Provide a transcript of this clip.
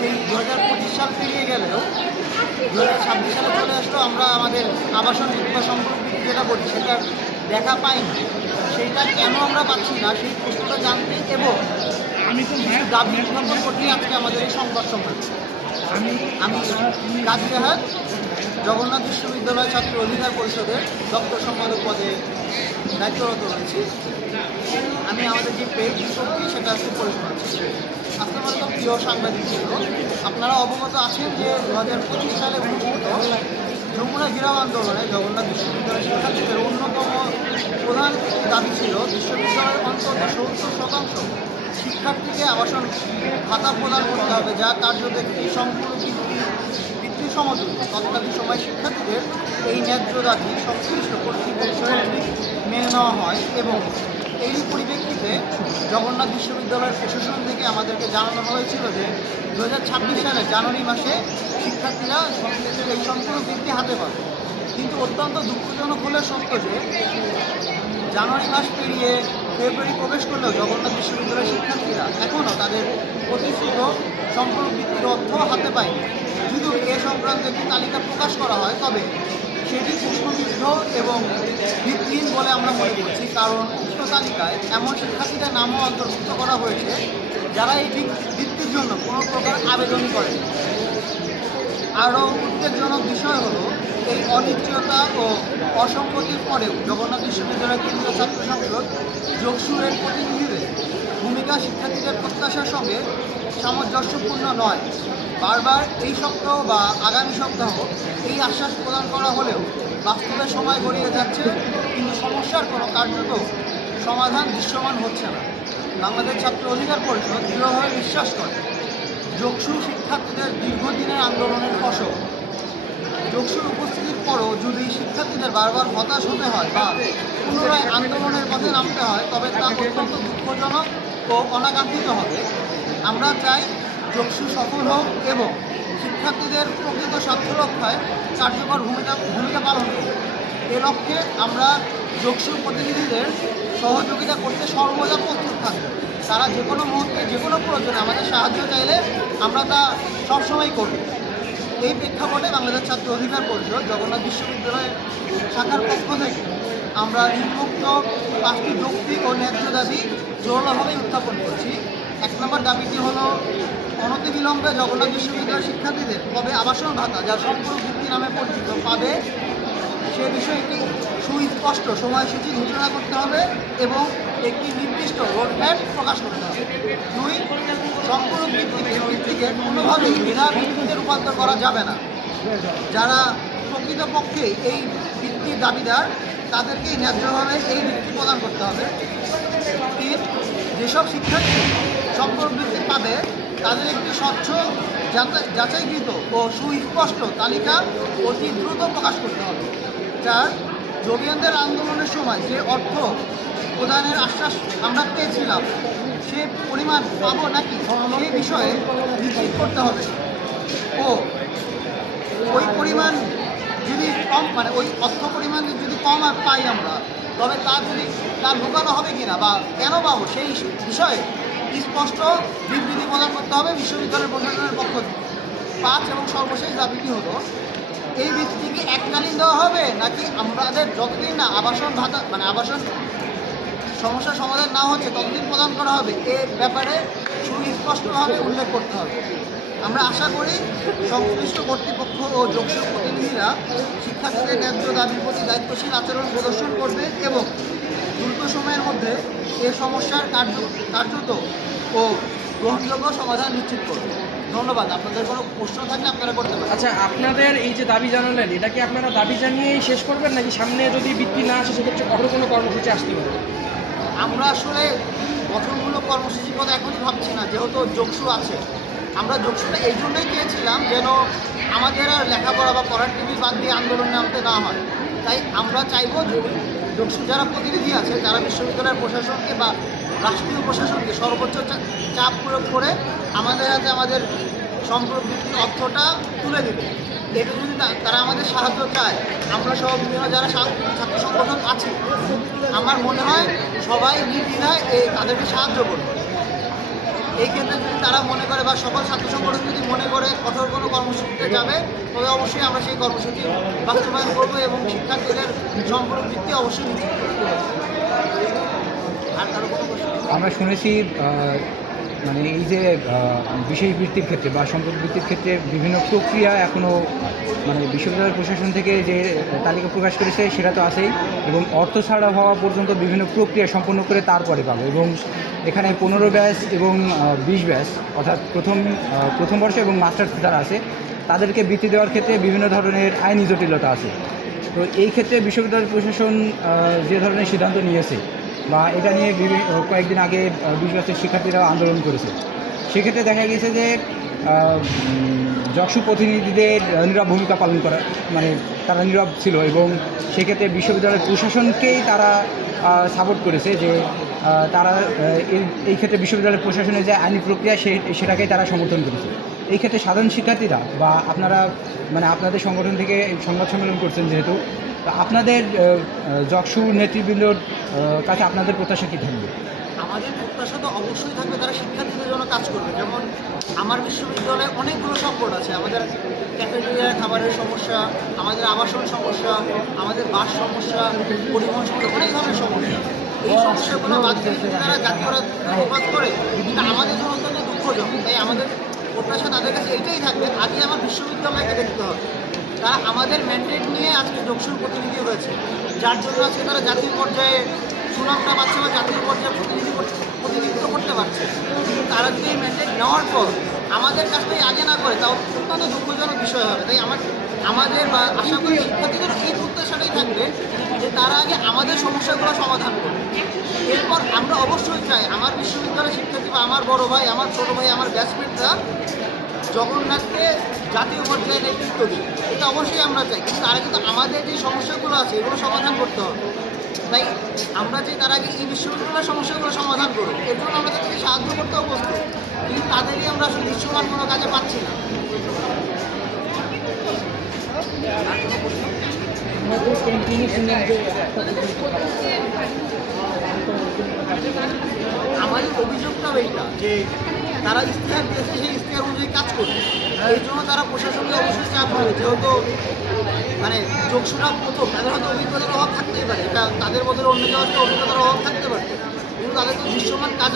সেই দু হাজার পঁচিশ সাল পেরিয়ে গেলেও দু হাজার ছাব্বিশ সালে চলে আসলো আমরা আমাদের আবাসন কিংবা সম্পর্ক যেটা বলি সেটা দেখা পাইনি। সেইটা কেন আমরা পাচ্ছি না সেই প্রশ্নটা জানতে এবং কিছু দাবি উত্থাপন করতে আজকে আমাদের এই সংঘর্ষ হয়েছে আমি কাজী রাহাত জগন্নাথ বিশ্ববিদ্যালয় ছাত্র অধিকার পরিষদের দপ্তর সম্পাদক পদে দায়িত্বরত রয়েছি। আমি আমাদের যে পেজ শক্তি সেটা আজকে পরিচালনা করছি প্রিয় সাংবাদিক বৃন্দ। আপনারা অবগত আছেন যে দু হাজার পঁচিশ সালে ঘোষিত যমুনা ঘিরাও আন্দোলনে জগন্নাথ বিশ্ববিদ্যালয় শিক্ষার্থীদের অন্যতম প্রধান দাবি ছিল বিশ্ববিদ্যালয়ের অন্তত সত্তর শতাংশ শিক্ষার্থীকে আবাসন ভাতা প্রদান করতে হবে, যা কার্যত একটি সম্পূর্ণ বৃত্তি বৃত্তি সমতুল্য তৎকালীন সময় শিক্ষার্থীদের এই ন্যায্য দাবি সংশ্লিষ্ট কর্তৃপক্ষের মেনে নেওয়া হয় এবং এই পরিপ্রেক্ষিতে জগন্নাথ বিশ্ববিদ্যালয়ের প্রশাসন থেকে আমাদেরকে জানানো হয়েছিল যে দু সালের জানুয়ারি মাসে শিক্ষার্থীরা এই সম্পূর্ণ বৃত্তি হাতে পাবে। কিন্তু অত্যন্ত দুঃখজনক হলে সত্য যে জানুয়ারি মাস পেরিয়ে ফেব্রুয়ারি প্রবেশ করলেও জগন্নাথ বিশ্ববিদ্যালয়ের শিক্ষার্থীরা এখনও তাদের প্রতিষ্ঠিত সম্পূর্ণ বৃত্তির অর্থ হাতে পায়নি। যদিও এ সংক্রান্ত একটি তালিকা প্রকাশ করা হয়, তবে সেটি প্রশ্নবিদ্ধ এবং ভিত্তিহীন বলে আমরা মনে করছি, কারণ উক্ত তালিকায় এমন শিক্ষার্থীদের নামও অন্তর্ভুক্ত করা হয়েছে যারা এই বৃত্তির জন্য কোনো প্রকার আবেদন করেন। আরও উদ্বেগজনক বিষয় হলো এই অনিশ্চয়তা ও অসঙ্গতির পরেও জগন্নাথ বিশ্ববিদ্যালয় কেন্দ্রীয় ছাত্র সংসদ যোগসুরের প্রতিনিধিদের ভূমিকা শিক্ষার্থীদের প্রত্যাশার সঙ্গে সামঞ্জস্যপূর্ণ নয়। বারবার এই সপ্তাহ বা আগামী সপ্তাহ এই আশ্বাস প্রদান করা হলেও বাস্তবে সময় গড়িয়ে যাচ্ছে, কিন্তু সমস্যার কোনো কার্যত সমাধান দৃশ্যমান হচ্ছে না। বাংলাদেশ ছাত্র অধিকার পরিষদ দৃঢ়ভাবে বিশ্বাস করে, যোগসু শিক্ষার্থীদের দীর্ঘদিনের আন্দোলনের ফসল যোগসুর উপস্থিতির পরও যদি শিক্ষার্থীদের বারবার হতাশ হতে হয় বা পুনরায় আন্দোলনের পথে নামতে হয়, তবে তা অত্যন্ত দুঃখজনক ও অনাকাঙ্ক্ষিত হবে। আমরা চাই যোগসু সফল হোক এবং শিক্ষার্থীদের প্রকৃত স্বার্থ রক্ষায় কার্যকর ভূমিকা ভূমিকা পালন করুক। এ লক্ষ্যে আমরা যোগসুর প্রতিনিধিদের সহযোগিতা করতে সর্বদা প্রস্তুত থাকব তারা যে কোনো মুহূর্তে, যে কোনো প্রয়োজনে আমাদের সাহায্য চাইলে আমরা তা সবসময় করি। এই প্রেক্ষাপটে বাংলাদেশ ছাত্র অধিকার পরিষদ, জগন্নাথ বিশ্ববিদ্যালয়ের শাখার পক্ষ থেকে আমরা নিম্নোক্ত পাঁচটি যৌক্তিক ও ন্যায্য দাবি জোরালোভাবে উত্থাপন করছি। এক নম্বর দাবিটি হলো অনতিবিলম্বে জগন্নাথ বিশ্ববিদ্যালয়ের শিক্ষার্থীদের কবে আবাসন ভাতা যা সম্পূর্ণ ভিত্তি নামে পরিচিত পাবে, সে বিষয়ে একটি সুস্পষ্ট সময়সূচি ঘোষণা করতে হবে এবং একটি নির্দিষ্ট রোডম্যাপ প্রকাশ করতে হবে। দুই, সম্পূর্ণ ভিত্তিকে কোনোভাবেই বিনা ভিত্তিতে রূপান্তর করা যাবে না। যারা প্রকৃতপক্ষে এই ভিত্তির দাবিদার, তাদেরকেই ন্যায্যভাবে এই ভিত্তি প্রদান করতে হবে। তিন, যেসব শিক্ষার্থী সম্পূর্ণ বৃত্তি পাবে, তাদের একটি স্বচ্ছ যাচাই- যাচাইকৃত ও সুস্পষ্ট তালিকা অতি দ্রুত প্রকাশ করতে হবে। চার জবিয়ানদের আন্দোলনের সময় যে অর্থ প্রদানের আশ্বাস আমরা পেয়েছিলাম, সে পরিমাণ পাবো নাকি সেই বিষয়ে নিশ্চিত করতে হবে। ও, ওই পরিমাণ যদি কম মানে ওই অর্থ পরিমাণ যদি কম আর পাই আমরা, তবে তা যদি, তা ঢোকানো হবে কিনা বা কেন পাবো সেই বিষয়ে স্পষ্ট বিবৃতি প্রদান করতে হবে বিশ্ববিদ্যালয়ের প্রশাসনের পক্ষ থেকে। পাঁচ এবং সর্বশেষ দাবিটি হলো এই বৃত্তি কি এককালীন দেওয়া হবে? নাকি আমাদের যতদিন না আবাসন ভাতা মানে আবাসন সমস্যার সমাধান না হচ্ছে, ততদিন প্রদান করা হবে? এ ব্যাপারে সুস্পষ্টভাবে উল্লেখ করতে হবে। আমরা আশা করি সংশ্লিষ্ট কর্তৃপক্ষ ও যোগসূর প্রতিনিধিরা শিক্ষার্থীদের ন্যায্য দাবির প্রতি দায়িত্বশীল আচরণ প্রদর্শন করবে এবং দ্রুত সময়ের মধ্যে এ সমস্যার কার্য কার্যত ও গ্রহণযোগ্য সমাধান নিশ্চিত করবে। ধন্যবাদ আপনাদের কোনো প্রশ্ন থাকলে আপনারা করতে পারেন। আচ্ছা আপনাদের এই যে দাবি জানালেন এটা কি আপনারা দাবি জানিয়েই শেষ করবেন নাকি সামনে যদি বৃত্তি না আসে সেক্ষেত্রে কঠোর কোনো কর্মসূচি আসতে পারে? আমরা আসলে গঠনমূলক কর্মসূচির কথা এখনই ভাবছি না যেহেতু যোগসু আছে। আমরা যোগসুটা এই জন্যই চেয়েছিলাম যেন আমাদের আর লেখাপড়া বা পড়ার টিভি বাদ দিয়ে আন্দোলনে নামতে না হয়। তাই আমরা চাইব যোগসু যারা প্রতিনিধি আছে যারা বিশ্ববিদ্যালয়ের প্রশাসনকে বা রাষ্ট্রীয় প্রশাসনকে সর্বোচ্চ চাপ প্রয়োগ করে আমাদের হাতে আমাদের সম্পর্কিত অর্থটা তুলে দেবে এটা যদি তারা আমাদের সাহায্য চায়, আমরা সব বিভিন্ন যারা ছাত্র সংগঠন আছি, আমার মনে হয় সবাই নির্দ্বিধায় এই তাদেরকে সাহায্য করবে এই ক্ষেত্রে যদি তারা মনে করে বা সকল ছাত্র সংগঠন যদি মনে করে কঠোর কোনো কর্মসূচিতে যাবে, তবে অবশ্যই আমরা সেই কর্মসূচি বাস্তবায়ন করব এবং শিক্ষার্থীদের সম্পর্ক ভিত্তি অবশ্যই নিশ্চিত করব। আর কারও কোনো প্রশ্ন আমরা শুনেছি মানে এই যে বিশেষ বৃত্তির ক্ষেত্রে বা সম্পদ বৃত্তির ক্ষেত্রে বিভিন্ন প্রক্রিয়া এখনও মানে বিশ্ববিদ্যালয় প্রশাসন থেকে যে তালিকা প্রকাশ করেছে সেটা তো আছেই এবং অর্থ ছাড়া হওয়া পর্যন্ত বিভিন্ন প্রক্রিয়া সম্পন্ন করে তারপরে পাবো এবং এখানে পনেরো ব্যাস এবং বিশ ব্যাস অর্থাৎ প্রথম প্রথম বর্ষ এবং মাস্টার্স যারা আছে, তাদেরকে বৃত্তি দেওয়ার ক্ষেত্রে বিভিন্ন ধরনের আইনি জটিলতা আছে। তো এই ক্ষেত্রে বিশ্ববিদ্যালয় প্রশাসন যে ধরনের সিদ্ধান্ত নিয়েছে বা এটা নিয়ে কয়েকদিন আগে আহ, বিশ শিক্ষার্থীরা আন্দোলন করেছে। সেক্ষেত্রে দেখা গেছে যে যক্ষু প্রতিনিধিদের নীরব ভূমিকা পালন করা মানে তারা নীরব ছিল এবং সেক্ষেত্রে বিশ্ববিদ্যালয়ের প্রশাসনকেই তারা সাপোর্ট করেছে যে তারা এই- ক্ষেত্রে বিশ্ববিদ্যালয়ের প্রশাসনের যে আইনি প্রক্রিয়া সে সেটাকেই তারা সমর্থন করেছে। এই ক্ষেত্রে সাধারণ শিক্ষার্থীরা বা আপনারা মানে আপনাদের সংগঠন থেকে সংবাদ সম্মেলন করছেন যেহেতু আপনাদের আহ, নেতৃবৃন্দর কাছে আপনাদের প্রত্যাশা কী থাকবে? আমাদের প্রত্যাশা তো অবশ্যই থাকবে তারা শিক্ষার্থীদের জন্য কাজ করবে। যেমন আমার বিশ্ববিদ্যালয়ে অনেকগুলো সংকট আছে। আমাদের ক্যাফেটেরিয়ার খাবারের সমস্যা আমাদের আবাসন সমস্যা আমাদের বাস সমস্যা পরিবহন সমস্যা অনেক ধরনের সমস্যা। এই সমস্যাগুলো বাদ দিয়ে তারা জাতীয় প্রকাশ করে এটা আমাদের জন্য অত্যন্ত দুঃখজনক। তাই আমাদের প্রত্যাশা তাদের কাছে এটাই থাকবে আগে আমার বিশ্ববিদ্যালয়কে দেখতে হবে। তারা আমাদের ম্যান্ডেট নিয়ে আজকে যোগসুর প্রতিনিধি হয়েছে। যার জন্য আজকে তারা জাতীয় পর্যায়ে সুনামটা পাচ্ছে বা জাতীয় পর্যায়ে প্রতিনিধি প্রতিনিধিত্ব করতে পারছে। কিন্তু তারা যদি এই ম্যান্ডেট নেওয়ার পর আমাদের কাছটাই আগে না করে তা অত্যন্ত দুঃখজনক বিষয় হবে। তাই আমার আমাদের বা আশা করি শিক্ষার্থীদের এই প্রত্যাশাটাই থাকবে যে তারা আগে আমাদের সমস্যাগুলো সমাধান করবে এরপর আমরা অবশ্যই চাই আমার বিশ্ববিদ্যালয়ের শিক্ষার্থী বা আমার বড় ভাই, আমার ছোটো ভাই, আমার ব্যাচমেটরা জগন্নাথকে জাতীয় পর্যায়ে নেতৃত্ব দিই এটা অবশ্যই আমরা চাই, কিন্তু তারা কিন্তু আমাদের যে সমস্যাগুলো আছে, এগুলো সমাধান করতে হবে। তাই আমরা যে তার আগে এই বিশ্ববিদ্যালয়ের সমস্যাগুলো সমাধান করব এর জন্য আমরা তাদেরকে সাহায্য করতেও প্রস্তুত কিন্তু তাদেরই আমরা আসলে দৃশ্যমান কোনো কাজে পাচ্ছি না। আমাদের অভিযোগটাও এইটা যে তারা ইশতেহার দিয়েছে সেই ইশতেহার অনুযায়ী কাজ করবে। এই জন্য তারা প্রশাসনকে অবশ্যই চাপ হবে যেহেতু মানে যোগসুরা প্রথম। তাদের হয়তো অভিজ্ঞতার অভাব থাকতেই পারে এটা তাদের মধ্যে অন্য কেউ অভিজ্ঞতার অভাব থাকতে পারে। কিন্তু তাদের তো দৃশ্যমান কাজ